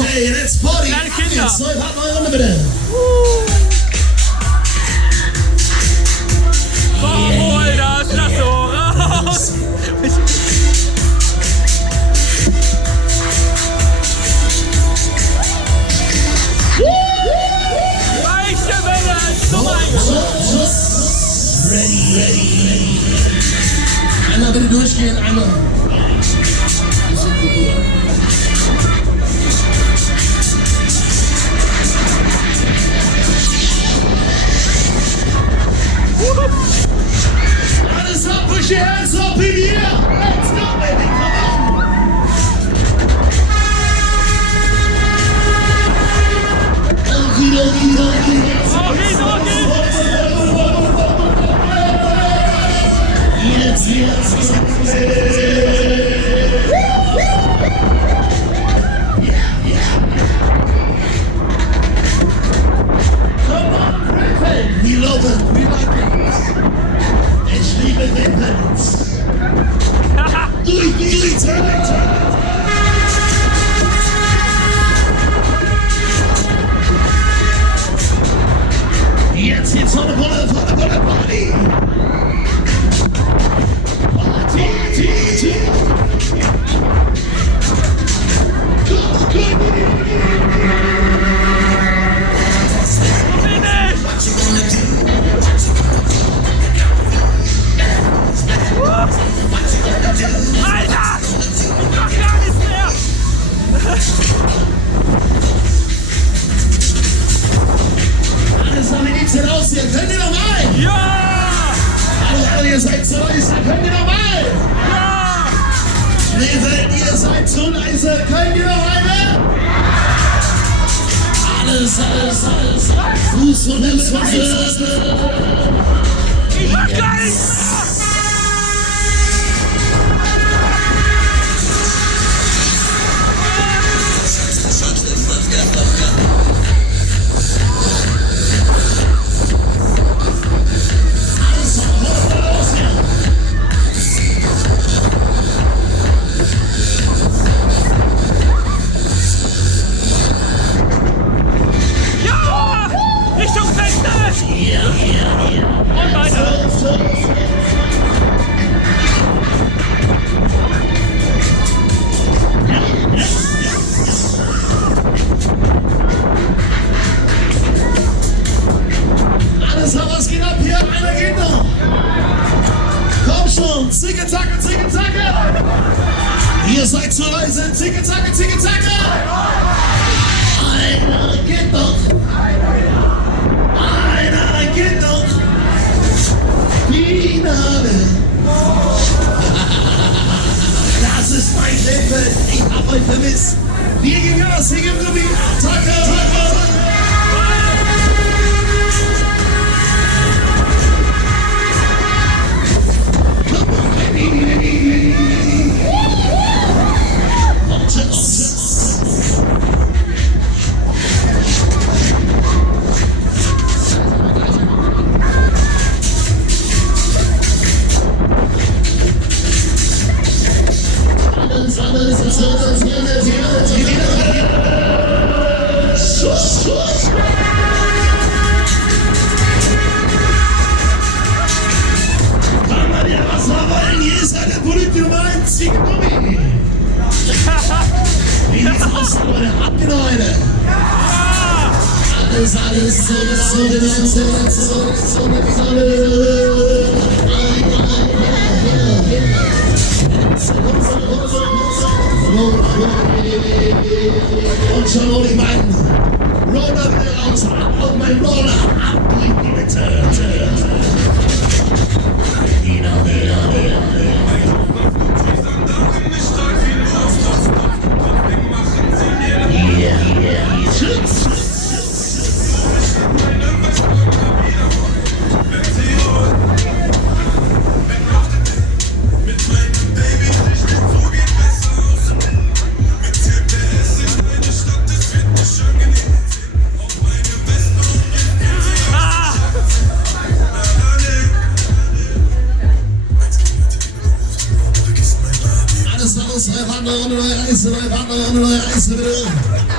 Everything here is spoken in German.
Okay, let's party. Kleine Kinder. Jetzt neue Runde bitte. Hol das Lasso raus. Weiche Wellen zum Eingang. Ready. Einmal bitte durchgehen, einmal. Bisschen Kultur. Alles up, push your hands up in the air. Let's go, baby, come on. Jetzt. Come on, Krefeld. We love it, we like it. Ich liebe den Pelz. Durch die Zeit. Jetzt geht's volle Party. Alter! Doch gar nichts mehr! Alles noch, wie geht's denn aus hier? Könnt ihr noch mal? Ja! Hallo, ihr seid zu leise. Könnt ihr noch mal? Ja! Krefeld, ihr seid zu leise. Könnt ihr noch eine? Alles. Fuß und Fuß. Ich mach gar nichts mehr! Und weiter. Alles, was geht ab hier? Einer geht noch. Komm schon. Zicke, zacke. Ihr seid zu leise. Zicke, zacke. Einer geht noch. Finale. Das ist mein Krefeld. Ich hab euch vermisst. Wir gehen Gas, wir geben Ruby. Attacke. Hier ist eine Polyp Nummer 1, Ziegengummi. Wie sieht's aus, Leute? Habt ihr noch eine? Alles, und schon hol ich meinen Roller wieder raus. Und mein Roller ab durch die Mitte. los, neue Partner, neue Reise, bitte.